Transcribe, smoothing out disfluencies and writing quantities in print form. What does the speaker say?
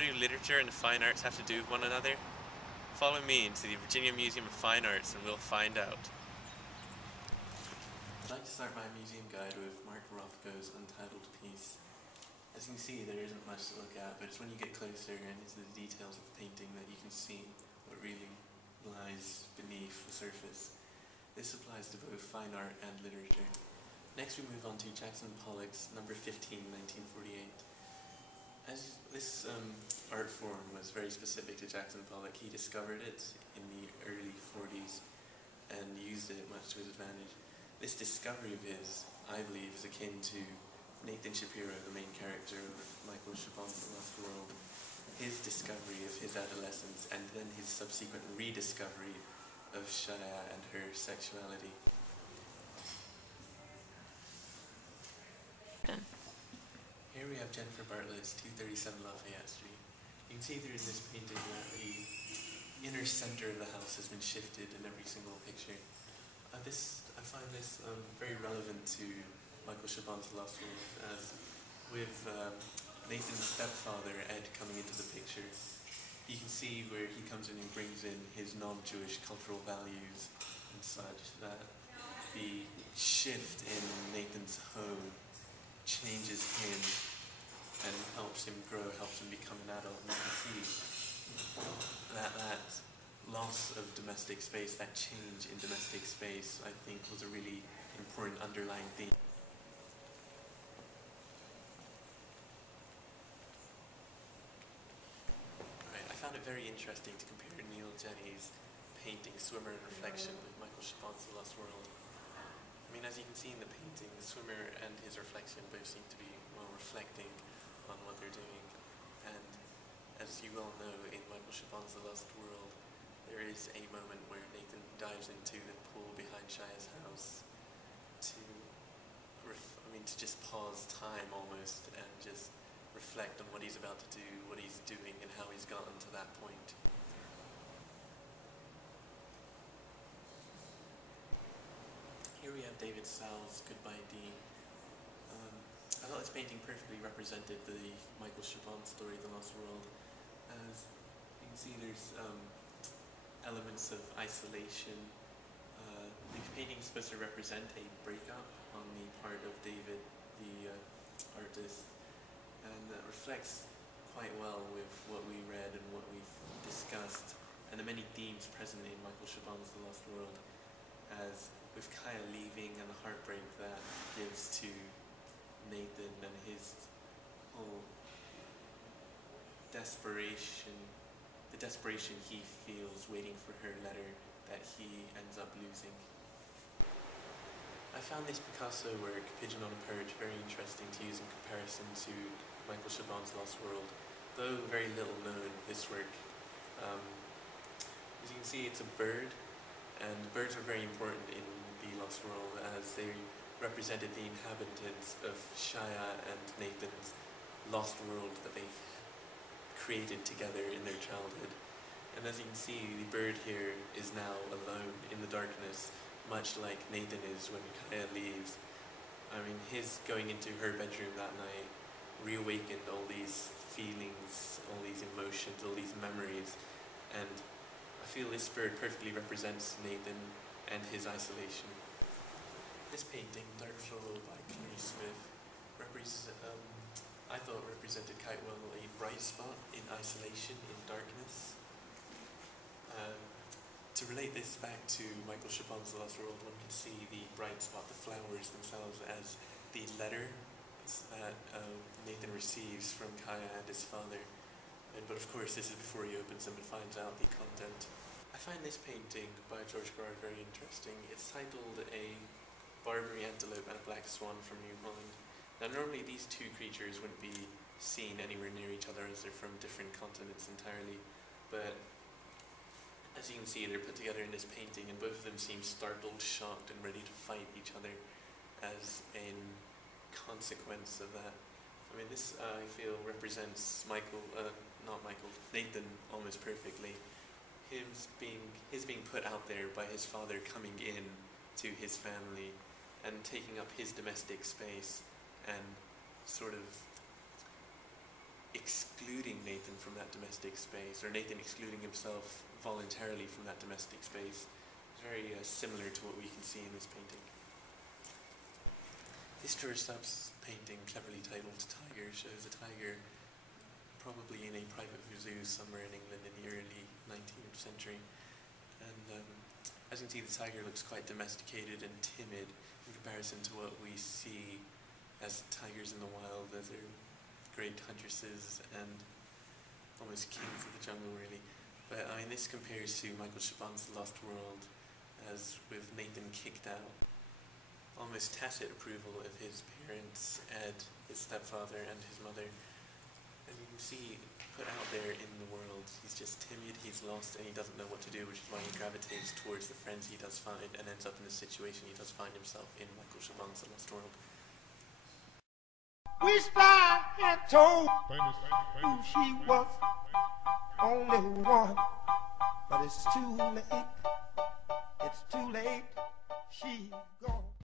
What do literature and the fine arts have to do with one another? Follow me into the Virginia Museum of Fine Arts and we'll find out. I'd like to start my museum guide with Mark Rothko's untitled piece. As you can see, there isn't much to look at, but it's when you get closer and into the details of the painting that you can see what really lies beneath the surface. This applies to both fine art and literature. Next we move on to Jackson Pollock's number 15, 1948. As this art form was very specific to Jackson Pollock, he discovered it in the early 40s and used it much to his advantage. This discovery of his, I believe, is akin to Nathan Shapiro, the main character of Michael Chabon's The Lost World. His discovery of his adolescence and then his subsequent rediscovery of Shaya and her sexuality. Here we have Jennifer Bartlett's 237 Lafayette Street. You can see there in this painting that the inner center of the house has been shifted in every single picture. I find this very relevant to Michael Chabon's The Lost World, as with Nathan's stepfather, Ed, coming into the picture, you can see where he comes in and brings in his non-Jewish cultural values and such, that the shift in Nathan's home changes him and helps him grow, helps him become an adult. And you can see that loss of domestic space, that change in domestic space, I think was a really important underlying theme. Right, I found it very interesting to compare Neil Jennings' painting Swimmer and Reflection with Michael Chabon's The Lost World. I mean, as you can see in the painting, the swimmer and his reflection both seem to be, well, reflecting on what they're doing. And as you well know, in Michael Chabon's The Lost World, there is a moment where Nathan dives into the pool behind Shaya's house to just pause time almost and just reflect on what he's about to do, what he's doing, and how he's gotten to that point. Here we have David Sal's Goodbye Dean. I thought this painting perfectly represented the Michael Chabon story, The Lost World, as you can see there's elements of isolation. The painting is supposed to represent a breakup on the part of David, the artist, and that reflects quite well with what we read and what we've discussed, and the many themes present in Michael Chabon's The Lost World, as with Kaya leaving and the heartbreak that gives to Nathan and his whole desperation, the desperation he feels waiting for her letter that he ends up losing. I found this Picasso work, Pigeon on a Perch, very interesting to use in comparison to Michael Chabon's Lost World. Though very little known, this work, as you can see, it's a bird, and birds are very important in the Lost World as they represented the inhabitants of Shaya and Nathan's lost world that they created together in their childhood. And as you can see, the bird here is now alone in the darkness, much like Nathan is when Kaya leaves. I mean, his going into her bedroom that night reawakened all these feelings, all these emotions, all these memories, and I feel this bird perfectly represents Nathan and his isolation. This painting, Dark Floral by Clary Smith, I thought represented quite well a bright spot in isolation, in darkness. To relate this back to Michael Chabon's The Lost World, one can see the bright spot, the flowers themselves, as the letter that Nathan receives from Kaya and his father. But of course this is before he opens them and finds out the content. I find this painting by George Garrard very interesting. It's titled A Barbary Antelope and a Black Swan from New Holland. Now normally these two creatures wouldn't be seen anywhere near each other as they're from different continents entirely, but as you can see, they're put together in this painting, and both of them seem startled, shocked, and ready to fight each other as a consequence of that. I mean, this, I feel, represents Nathan almost perfectly. His being put out there by his father coming in to his family and taking up his domestic space and sort of excluding Nathan from that domestic space, or Nathan excluding himself voluntarily from that domestic space. It's very similar to what we can see in this painting. This tourist-stops painting, cleverly titled Tiger, shows a tiger probably in a private zoo somewhere in England in the early 19th century. And as you can see, the tiger looks quite domesticated and timid in comparison to what we see as tigers in the wild, as they're great huntresses and almost kings of the jungle, really. But I mean, this compares to Michael Chabon's The Lost World, as with Nathan kicked out. Almost tacit approval of his parents, Ed, his stepfather, and his mother. And you can see, put out there in the world, he's just timid, he's lost, and he doesn't know what to do, which is why he gravitates towards the friends he does find, and ends up in the situation he does find himself in Michael Chabon's The Lost World. We spied and told who she was, only one, but it's too late, she gone.